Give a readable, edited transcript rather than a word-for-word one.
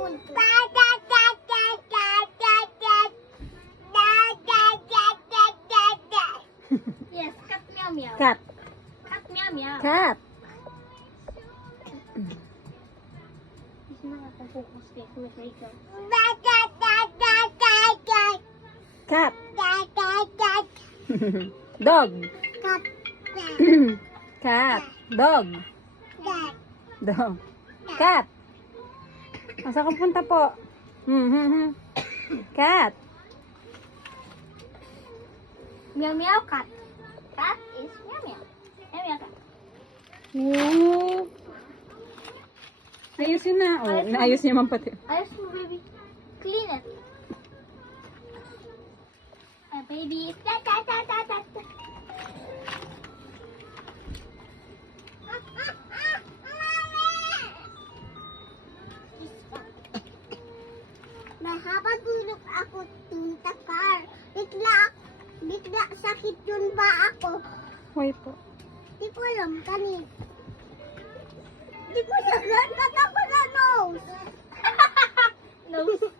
punta. Yes, cat meow meow. Cat. Cat meow meow. Cat. Hindi na nakafocus kay Kuya Rachel. Cat. Dog. Cat. Dog. Dog. Cat. Asa ka punta po? Cat. Meow meow cat. Cat is meow meow. Meow meow cat. Oh. Ayusin na. Oh, inaayos niya man pati. Ayos mo, baby. Clean it. My baby is Mahaba tulog ako, Tinta Car. Bigla sakit yun ba ako? Hoy po. Di ko alam, kanina. Di ko sagat, ba't ako na nose? Nose?